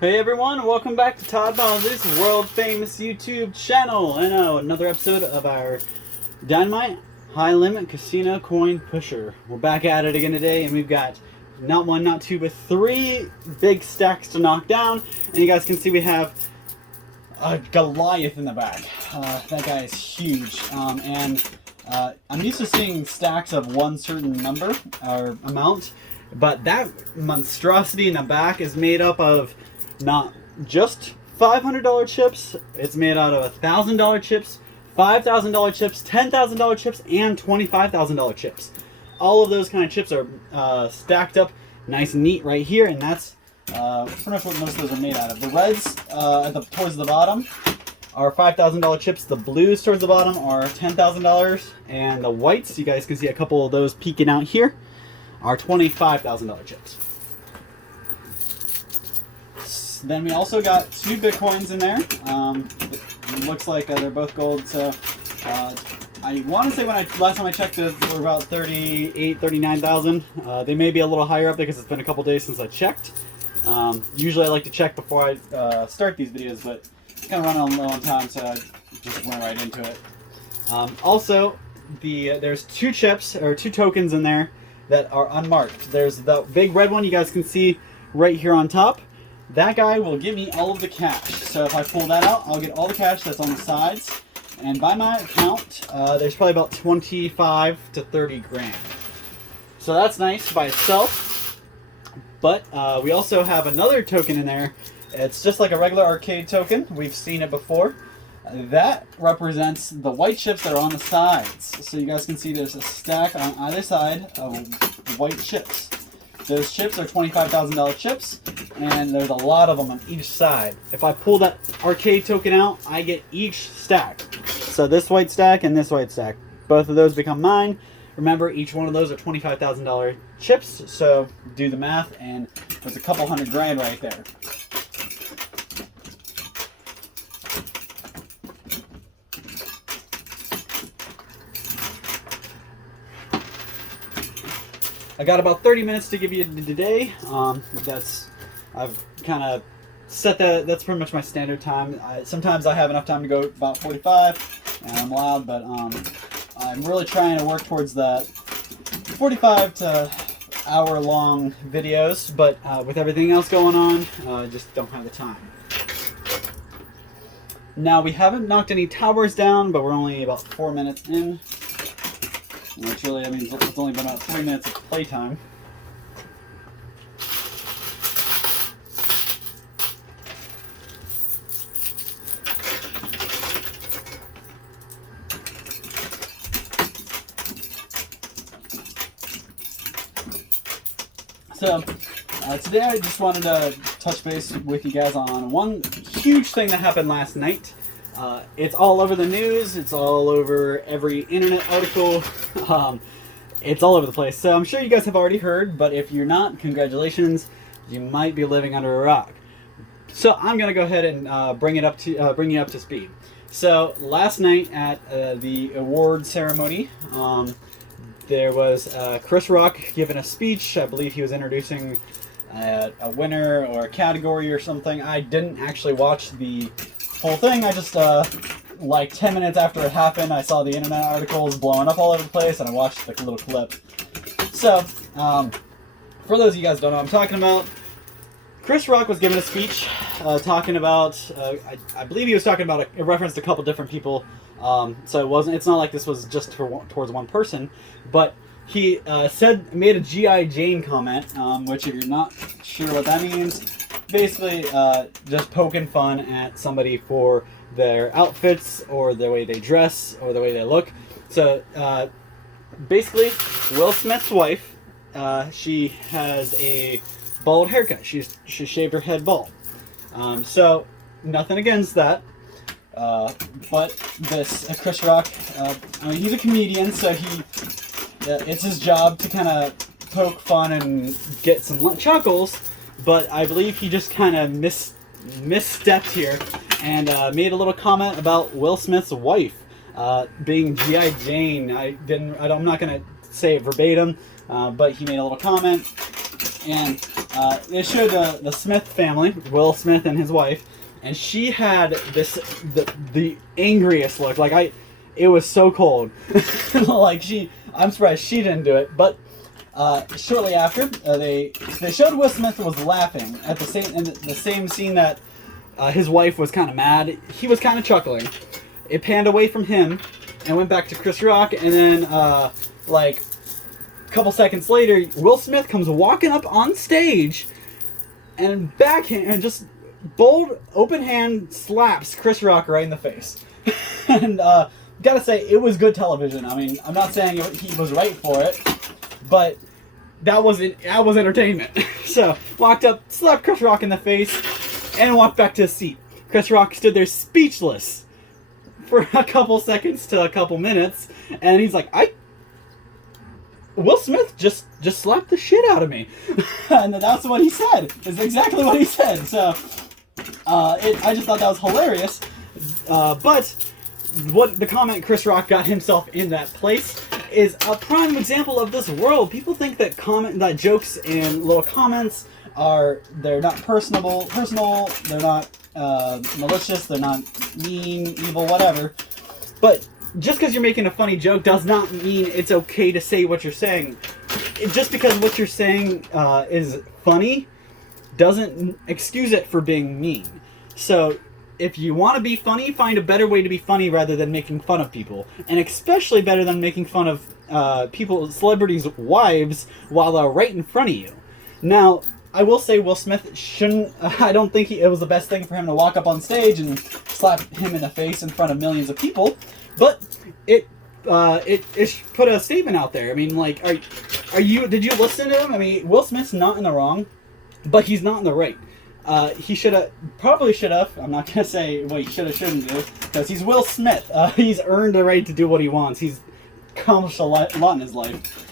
Hey everyone, welcome back to Todd Bowser's world famous YouTube channel. And another episode of our Dynamite High Limit Casino Coin Pusher. We're back at it again today, and we've got not one, not two, but three big stacks to knock down. And you guys can see we have a Goliath in the back. That guy is huge. I'm used to seeing stacks of one certain number or amount, but that monstrosity in the back is made up of not just $500 chips. It's made out of $1,000 chips, $5,000 chips, $10,000 chips, and $25,000 chips. All of those kind of chips are stacked up nice and neat right here, and that's pretty much what most of those are made out of. The reds towards the bottom are $5,000 chips. The blues towards the bottom are $10,000, and the whites, you guys can see a couple of those peeking out here, are $25,000 chips. Then we also got two Bitcoins in there. It looks like they're both gold. So I want to say last time I checked, they were about 38, 39,000. They may be a little higher up because it's been a couple days since I checked. Usually I like to check before I start these videos, but it's kind of running low on time, so I just went right into it. Also, there's two chips or two tokens in there that are unmarked. There's the big red one you guys can see right here on top. That guy will give me all of the cash. So if I pull that out, I'll get all the cash that's on the sides. And by my count, there's probably about 25 to 30 grand. So that's nice by itself. But we also have another token in there. It's just like a regular arcade token. We've seen it before. That represents the white chips that are on the sides. So you guys can see there's a stack on either side of white chips. Those chips are $25,000 chips, and there's a lot of them on each side. If I pull that arcade token out, I get each stack. So this white stack and this white stack, both of those become mine. Remember, each one of those are $25,000 chips, so do the math, and there's a couple hundred grand right there. I got about 30 minutes to give you today. I've kind of set that. That's pretty much my standard time. Sometimes I have enough time to go about 45, and I'm loud, but I'm really trying to work towards that 45 to hour-long videos. But with everything else going on, I just don't have the time. Now, we haven't knocked any towers down, but we're only about 4 minutes in. Which really, I mean, it's only been about 3 minutes of playtime. So, today I just wanted to touch base with you guys on one huge thing that happened last night. It's all over the news. It's all over every internet article. It's all over the place. So I'm sure you guys have already heard, but if you're not, congratulations. You might be living under a rock. So I'm gonna go ahead and bring you up to speed. So last night at the award ceremony, there was Chris Rock giving a speech. I believe he was introducing a winner or a category or something. I didn't actually watch the whole thing. I just like 10 minutes after it happened, I saw the internet articles blowing up all over the place, and I watched the little clip. So for those of you guys who don't know what I'm talking about, Chris Rock was giving a speech talking about I believe he was talking about a reference to a couple different people, so it's not like this was just towards one person, but he made a G.I. Jane comment, which if you're not sure what that means, basically just poking fun at somebody for their outfits or the way they dress or the way they look. So basically, Will Smith's wife, she has a bald haircut. She shaved her head bald. So nothing against that. But this Chris Rock, I mean, he's a comedian, so it's his job to kind of poke fun and get some chuckles. But I believe he just kind of misstepped here and made a little comment about Will Smith's wife being G.I. Jane. I'm not gonna say it verbatim, but he made a little comment, and They showed the Smith family, Will Smith and his wife, and she had the angriest look. Like it was so cold. Like I'm surprised she didn't do it. But shortly after, they showed Will Smith was laughing at the same scene that his wife was kind of mad. He was kind of chuckling. It panned away from him and went back to Chris Rock, and then like a couple seconds later, Will Smith comes walking up on stage and backhand and just bold open hand slaps Chris Rock right in the face. And gotta say, it was good television. I mean, I'm not saying he was right for it, but that was entertainment. So walked up, slapped Chris Rock in the face, and walked back to his seat. Chris Rock stood there speechless for a couple seconds to a couple minutes, and he's like, Will Smith just slapped the shit out of me. And that's what he said. It's exactly what he said. So I just thought that was hilarious. But what the comment Chris Rock got himself in that place is a prime example of this world. People think that jokes and little comments they're not personal, they're not malicious, they're not mean, evil, whatever. But just because you're making a funny joke does not mean it's okay to say what you're saying. Just because what you're saying is funny doesn't excuse it for being mean. So if you want to be funny, find a better way to be funny rather than making fun of people. And especially better than making fun of celebrities' wives while they're right in front of you. Now, I will say Will Smith shouldn't... I don't think it was the best thing for him to walk up on stage and slap him in the face in front of millions of people. But it put a statement out there. I mean, like, did you listen to him? I mean, Will Smith's not in the wrong, but he's not in the right. He probably should have. I'm not gonna say what he shouldn't do, because he's Will Smith. He's earned the right to do what he wants. He's accomplished a lot in his life.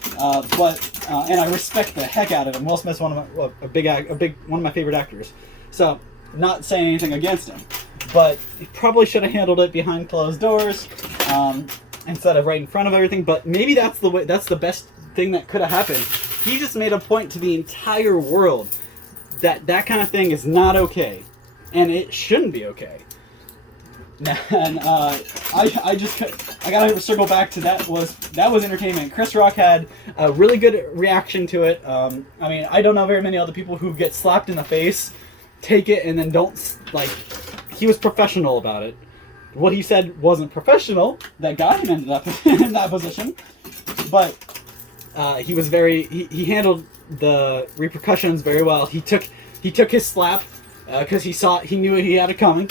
And I respect the heck out of him. Will Smith's one of my favorite actors. So, not saying anything against him, but he probably should have handled it behind closed doors instead of right in front of everything. But maybe that's the best thing that could have happened. He just made a point to the entire world that kind of thing is not okay, and it shouldn't be okay. And I gotta circle back to that was entertainment. Chris Rock had a really good reaction to it. I mean, I don't know very many other people who get slapped in the face, take it, and then don't, like, he was professional about it. What he said wasn't professional. That got him ended up in that position, but he was he handled the repercussions very well. He took his slap because he knew he had it coming.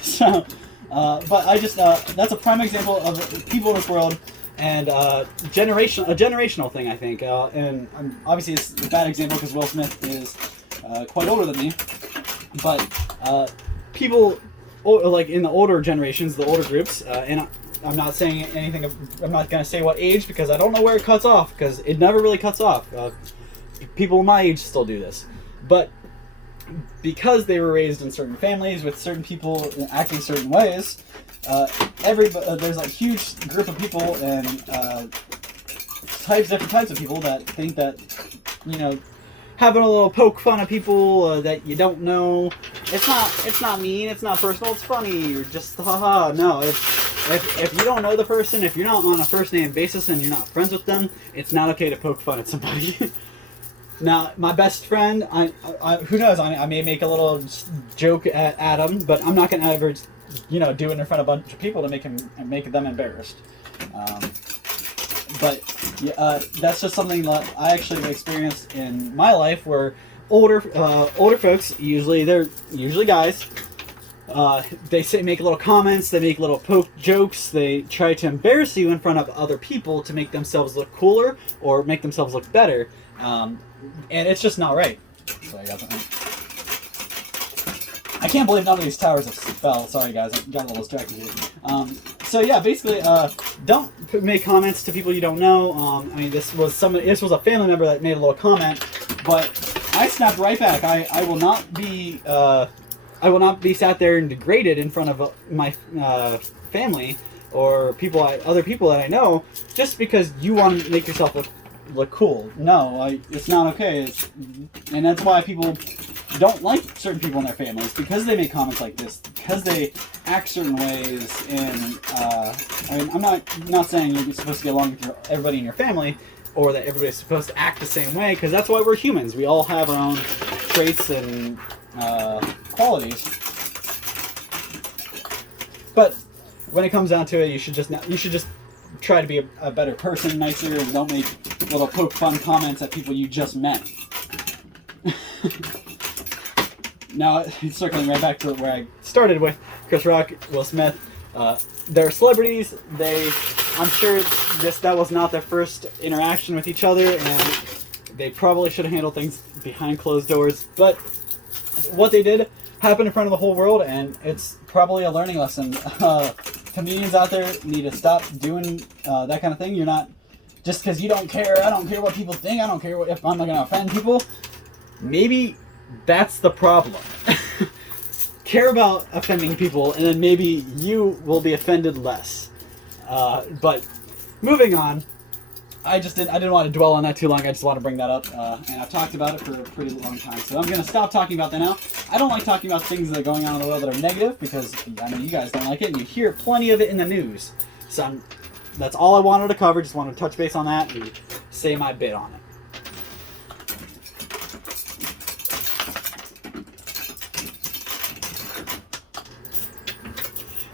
So, but I just that's a prime example of people in this world, and a generational thing, I think. And obviously it's a bad example because Will Smith is quite older than me, but people like in the older generations, the older groups, and I'm not saying anything. I'm not gonna say what age because I don't know where it cuts off, because it never really cuts off. People my age still do this, but because they were raised in certain families with certain people acting certain ways, there's a huge group of people and different types of people that think that, you know, having a little poke fun of people that you don't know, it's not mean, it's not personal, it's funny, or just haha. No, if you don't know the person, if you're not on a first name basis and you're not friends with them, it's not okay to poke fun at somebody. Now, my best friend, who knows, I may make a little joke at Adam, but I'm not going to ever, do it in front of a bunch of people to make them embarrassed. But that's just something that I actually experienced in my life, where older folks, they're usually guys, they make little comments, they make little poke jokes, they try to embarrass you in front of other people to make themselves look cooler or make themselves look better. And it's just not right. Sorry, guys. I can't believe none of these towers have fell. Sorry, guys. I got a little distracted here. So yeah, basically, don't make comments to people you don't know. I mean, this was a family member that made a little comment, but I snapped right back. I will not be sat there and degraded in front of my family or other people that I know, just because you want to make yourself look cool. No, it's not okay. And that's why people don't like certain people in their families, because they make comments like this, because they act certain ways. And I mean, I'm not saying you're supposed to get along with everybody in your family, or that everybody's supposed to act the same way, because that's why we're humans. We all have our own traits and qualities. But when it comes down to it, you should just try to be a better person, nicer, and don't make little poke fun comments at people you just met. Now, circling right back to where I started with Chris Rock, Will Smith, they're celebrities. I'm sure that was not their first interaction with each other, and they probably should have handled things behind closed doors. But what they did happened in front of the whole world, and it's probably a learning lesson. Comedians out there need to stop doing that kind of thing. You're not, just because you don't care, I don't care what people think, I don't care if I'm not going to offend people. Maybe that's the problem. Care about offending people, and then maybe you will be offended less. But moving on, I didn't want to dwell on that too long. I just want to bring that up, and I've talked about it for a pretty long time, so I'm going to stop talking about that now. I don't like talking about things that are going on in the world that are negative, because I know you guys don't like it, and you hear plenty of it in the news. So that's all I wanted to cover. Just wanted to touch base on that and say my bit on it.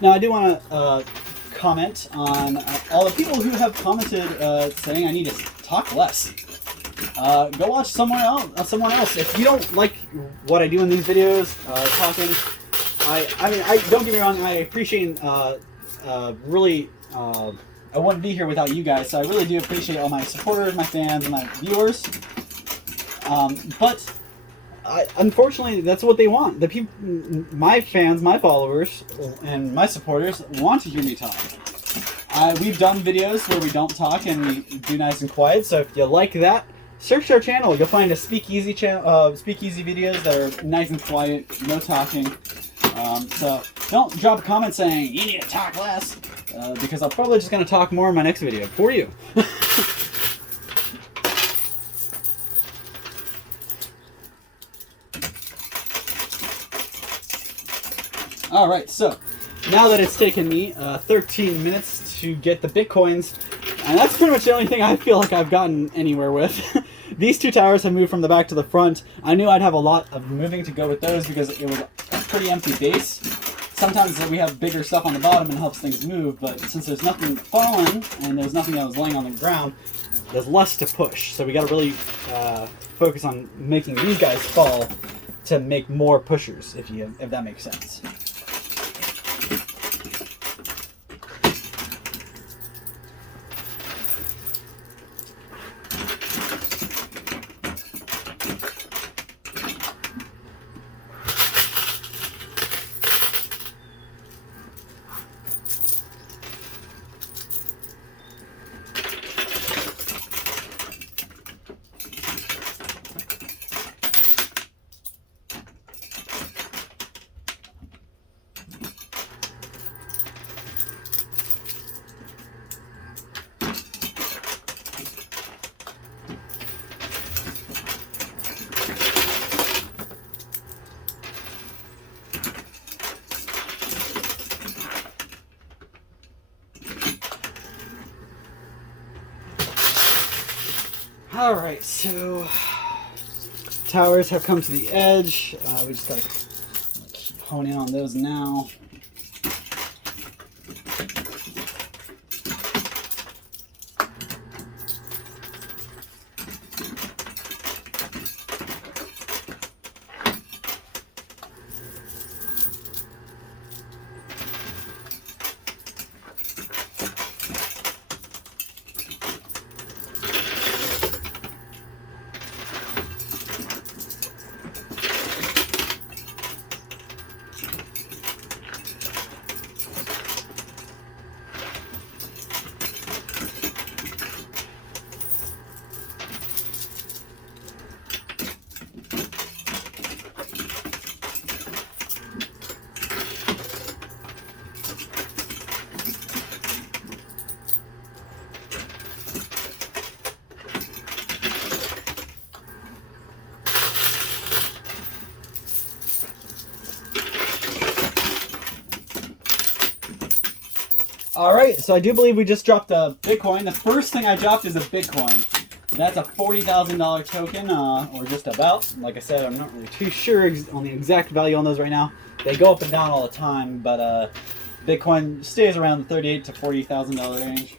Now, I do want to comment on all the people who have commented saying I need to talk less. Go watch someone else. If you don't like what I do in these videos, talking, I mean, don't get me wrong, I appreciate, really, I wouldn't be here without you guys, so I really do appreciate all my supporters, my fans, and my viewers. But unfortunately, that's what they want. The people, my fans, my followers, and my supporters want to hear me talk. We've done videos where we don't talk and we do nice and quiet. So if you like that, search our channel. You'll find a speakeasy videos that are nice and quiet, no talking. So don't drop a comment saying you need to talk less, because I'm probably just going to talk more in my next video for you. Alright, so now that it's taken me 13 minutes to get the Bitcoins, and that's pretty much the only thing I feel like I've gotten anywhere with. These two towers have moved from the back to the front. I knew I'd have a lot of moving to go with those because it was a pretty empty base. Sometimes we have bigger stuff on the bottom and helps things move, but since there's nothing falling and there's nothing that was laying on the ground, there's less to push. So we got to really focus on making these guys fall to make more pushers, if that makes sense. Alright, so towers have come to the edge. We just gotta hone in on those now. All right, so I do believe we just dropped a Bitcoin. The first thing I dropped is a Bitcoin. That's a $40,000 token, or just about. Like I said, I'm not really too sure on the exact value on those right now. They go up and down all the time, but Bitcoin stays around the $38,000 to $40,000 range.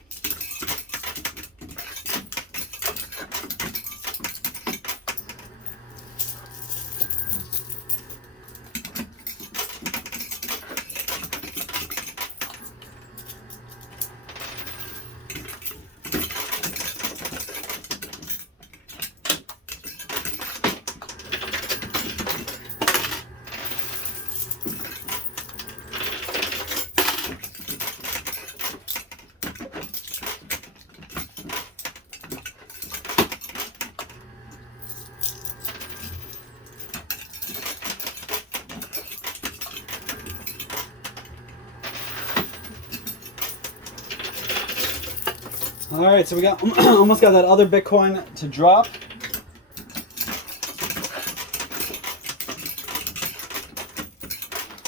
All right, so we got almost got that other Bitcoin to drop.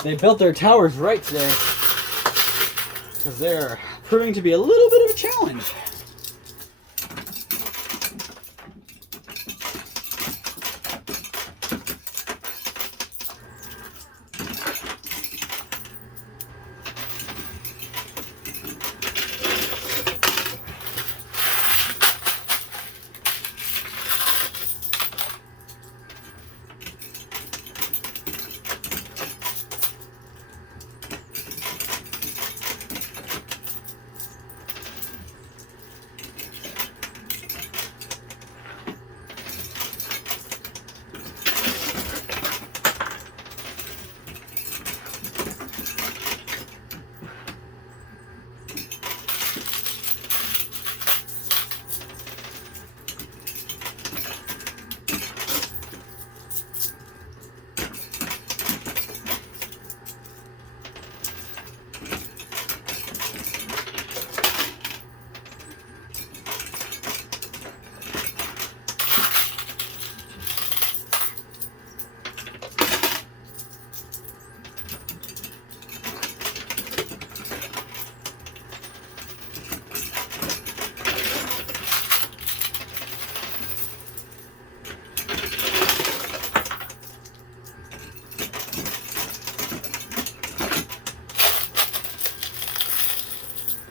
They built their towers right today because they're proving to be a little bit of a challenge.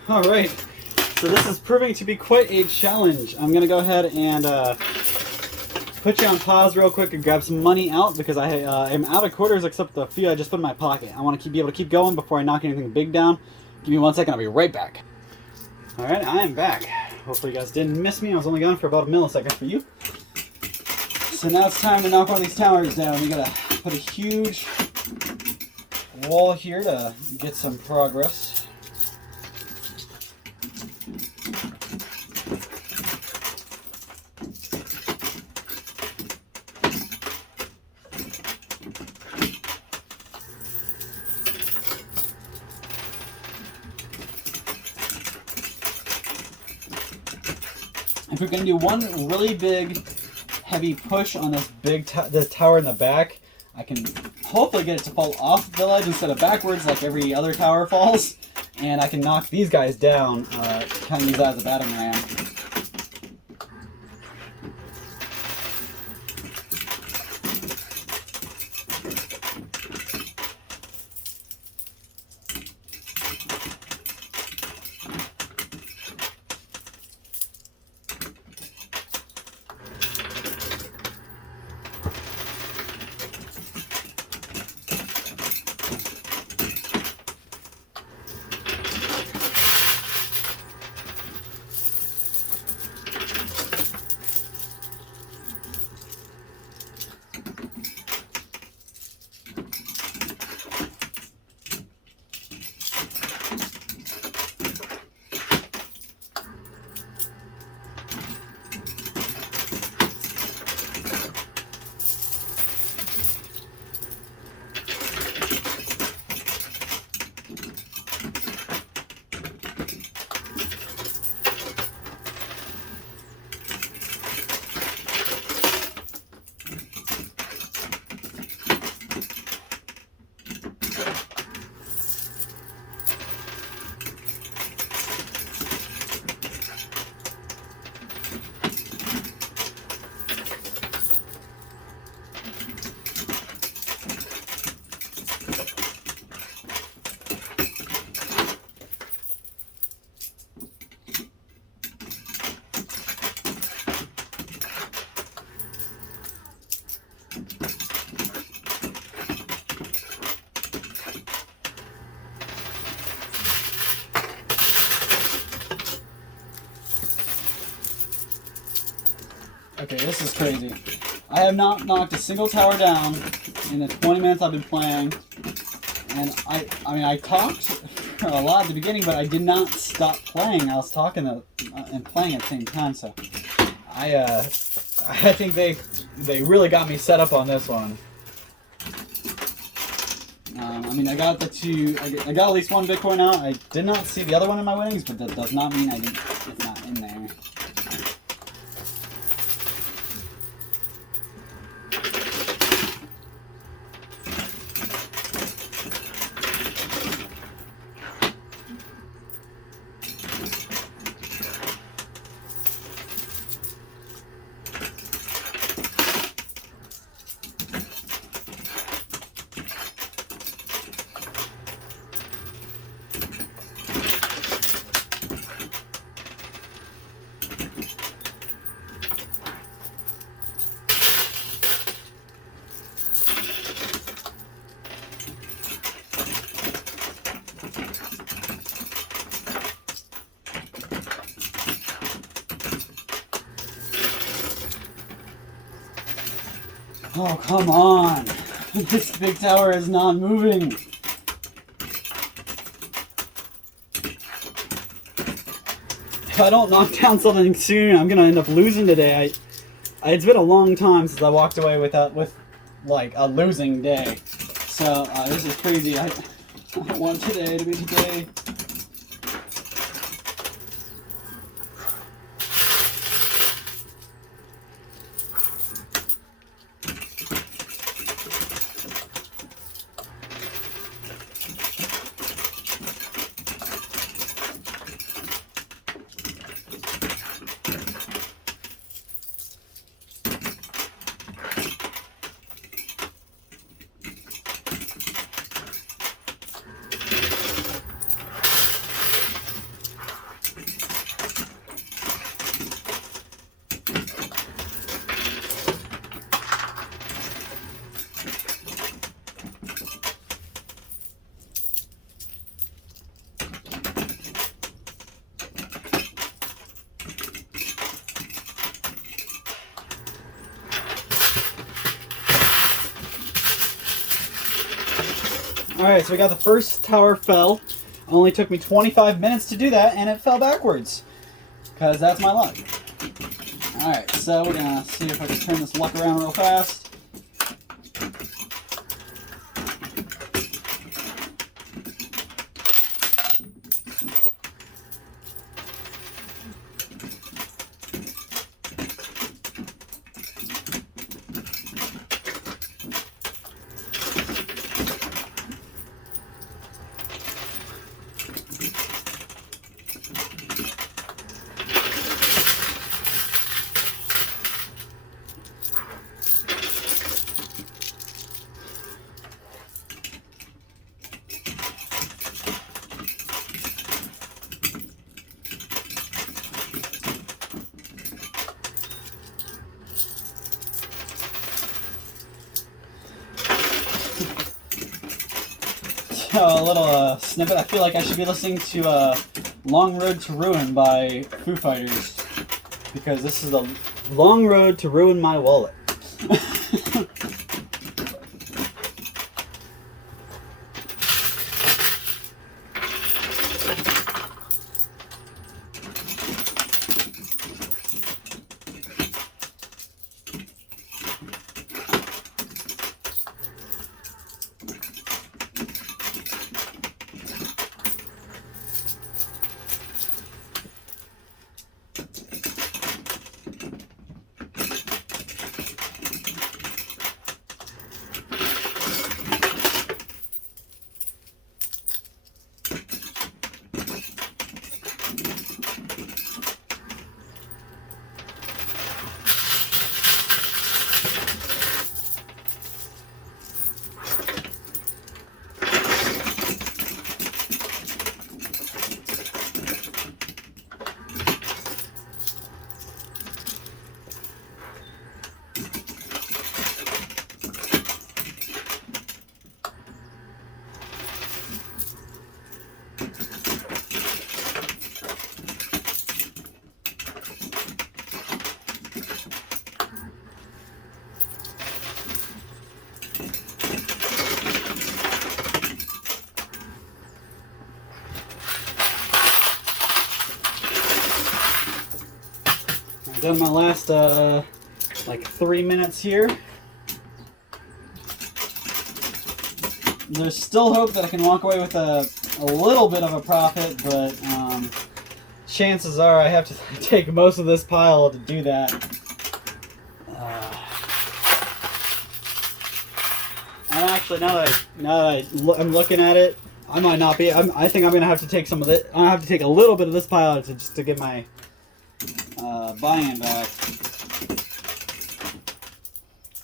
All right, so this is proving to be quite a challenge. I'm gonna go ahead and put you on pause real quick and grab some money out because I am out of quarters except the few I just put in my pocket. I want to be able to keep going before I knock anything big down. Give me 1 second, I'll be right back. All right, I am back. Hopefully you guys didn't miss me. I was only gone for about a millisecond for you. So now it's time to knock one of these towers down. We gotta put a huge wall here to get some progress. If we're going to do one really big, heavy push on this this tower in the back, I can hopefully get it to fall off the ledge instead of backwards like every other tower falls, and I can knock these guys down, kind of use that as a battering ram. Okay, this is crazy. I have not knocked a single tower down in the 20 minutes I've been playing. And I talked for a lot at the beginning, but I did not stop playing. I was talking and playing at the same time, so I think they really got me set up on this one. I got the two. I got at least one Bitcoin out. I did not see the other one in my winnings, but that does not mean it's not in there. Oh, come on. This big tower is not moving. If I don't knock down something soon, I'm going to end up losing today. It's been a long time since I walked away with like a losing day. So this is crazy. I want today to be today. Alright, so we got the first tower fell. It only took me 25 minutes to do that, and it fell backwards. Because that's my luck. Alright, so we're going to see if I can turn this luck around real fast. A little snippet. I feel like I should be listening to Long Road to Ruin by Foo Fighters, because this is a long road to ruin my wallet. done my last like 3 minutes here. There's still hope that I can walk away with a little bit of a profit, but chances are I have to take most of this pile to do that. And actually, now that I'm looking at it, I might not be. I think I'm gonna have to take some of it. I have to take a little bit of this pile just to get my buy-in back.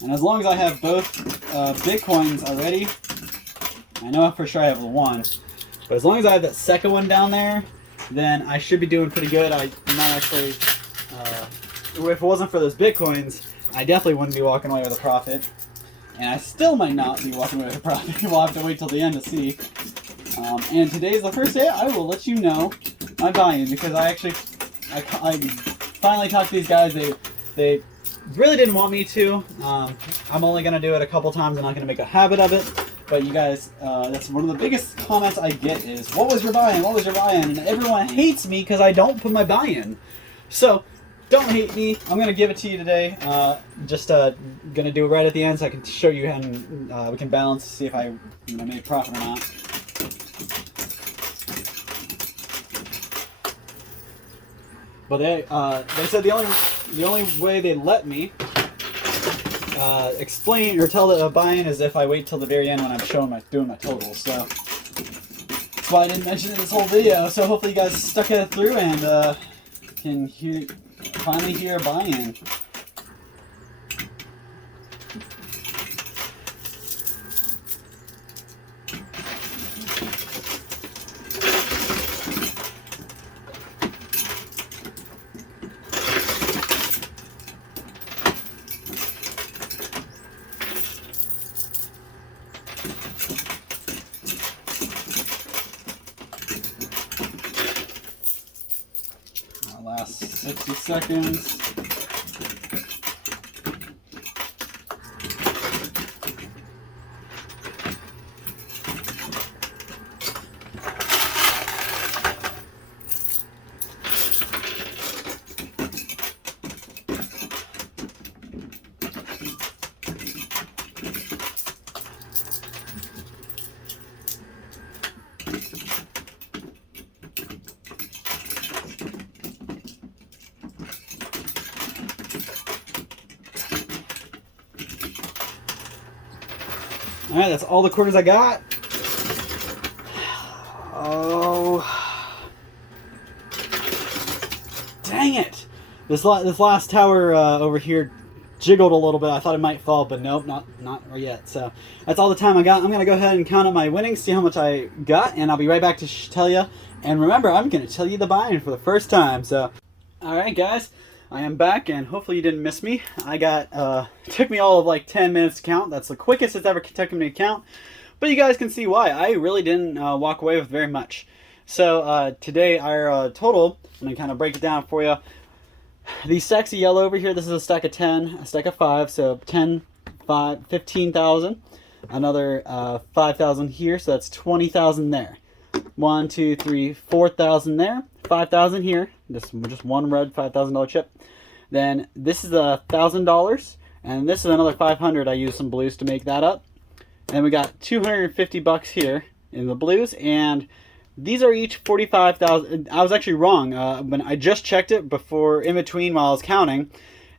And as long as I have both Bitcoins already, I know for sure I have the one. But as long as I have that second one down there, then I should be doing pretty good. I might actually, if it wasn't for those Bitcoins, I definitely wouldn't be walking away with a profit. And I still might not be walking away with a profit. We'll have to wait till the end to see. And today's the first day I will let you know my buy-in, because I finally talked to these guys. They really didn't want me to. I'm only going to do it a couple times. I'm not going to make a habit of it. But you guys, that's one of the biggest comments I get is, what was your buy-in? What was your buy-in? And everyone hates me because I don't put my buy-in. So, don't hate me. I'm going to give it to you today. Just going to do it right at the end so I can show you how we can balance to see if I made profit or not. But they said the only way they let me explain or tell the buy-in is if I wait till the very end when I'm doing my totals. So that's why I didn't mention it in this whole video. So hopefully you guys stuck it through and can finally hear a buy-in. Last 60 seconds. Alright, that's all the quarters I got. Oh. Dang it! This last tower over here jiggled a little bit. I thought it might fall, but nope, not yet. So that's all the time I got. I'm going to go ahead and count up my winnings, see how much I got, and I'll be right back to tell you. And remember, I'm going to tell you the buy-in for the first time. So, alright guys. I am back, and hopefully you didn't miss me. I got, it took me all of like 10 minutes to count. That's the quickest it's ever taken me to count. But you guys can see why. I really didn't walk away with very much. So today our total, I'm going to kind of break it down for you. These stacks of yellow over here, this is a stack of 10, a stack of 5. So 10, 5, 15,000. Another 5,000 here, so that's 20,000 there. 1, 2, 3, 4,000 there. 5,000 here. Just one red $5,000 chip. Then this is $1,000, and this is another 500. I used some blues to make that up. And we got 250 bucks here in the blues, and these are each 45,000. I was actually wrong when I just checked it before, in between while I was counting.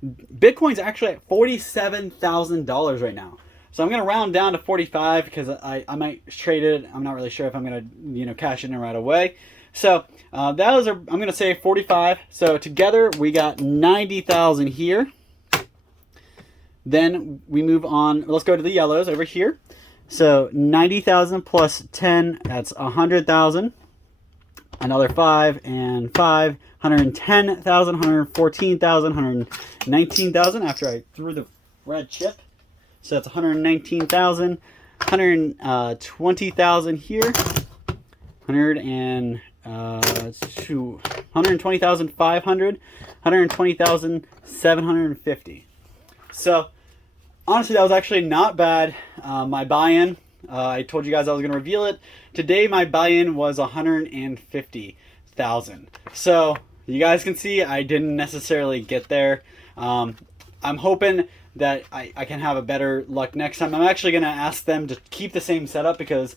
Bitcoin's actually at $47,000 right now. So I'm gonna round down to 45 because I might trade it. I'm not really sure if I'm gonna cash it in right away. So I'm gonna say 45. So together we got 90,000 here. Then we move on. Let's go to the yellows over here. So 90,000 plus 10, that's 100,000. Another 5 and 5, 110,000, 114,000, 119,000 after I threw the red chip. So that's 119,000, 120,000 here, 120,500, 120,750. So honestly, that was actually not bad. My buy-in, I told you guys I was going to reveal it. Today, my buy-in was 150,000. So you guys can see I didn't necessarily get there. I'm hoping that I can have a better luck next time. I'm actually going to ask them to keep the same setup because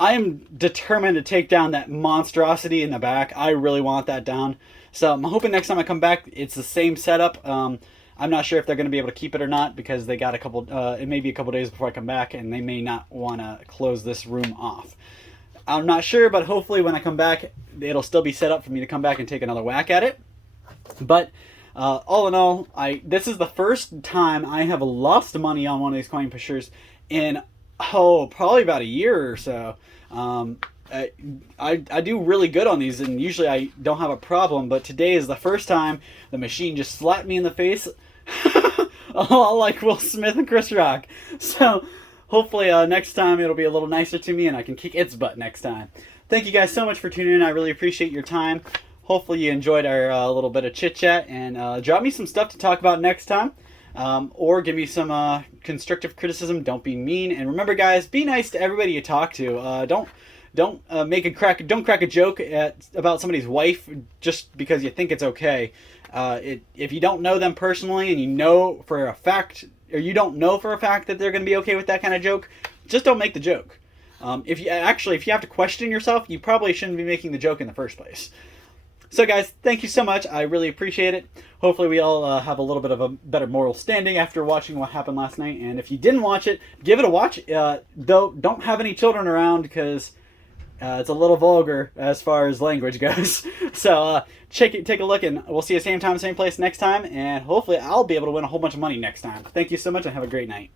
I am determined to take down that monstrosity in the back. I really want that down. So I'm hoping next time I come back, it's the same setup. I'm not sure if they're going to be able to keep it or not because they got a couple, it may be a couple days before I come back and they may not want to close this room off. I'm not sure, but hopefully when I come back, it'll still be set up for me to come back and take another whack at it. But all in all, this is the first time I have lost money on one of these coin pushers in, probably about a year or so. I do really good on these, and usually I don't have a problem, but today is the first time the machine just slapped me in the face, all like Will Smith and Chris Rock. So hopefully next time it'll be a little nicer to me and I can kick its butt next time. Thank you guys so much for tuning in. I really appreciate your time. Hopefully you enjoyed our little bit of chit-chat, and drop me some stuff to talk about next time. Or give me some constructive criticism. Don't be mean. And remember, guys, be nice to everybody you talk to. Don't crack a joke about somebody's wife just because you think it's okay. If you don't know them personally and you know for a fact, or you don't know for a fact that they're going to be okay with that kind of joke, just don't make the joke. If you have to question yourself, you probably shouldn't be making the joke in the first place. So guys, thank you so much. I really appreciate it. Hopefully we all have a little bit of a better moral standing after watching what happened last night. And if you didn't watch it, give it a watch. Though don't have any children around because it's a little vulgar as far as language goes. So take a look, and we'll see you same time, same place next time. And hopefully I'll be able to win a whole bunch of money next time. Thank you so much and have a great night.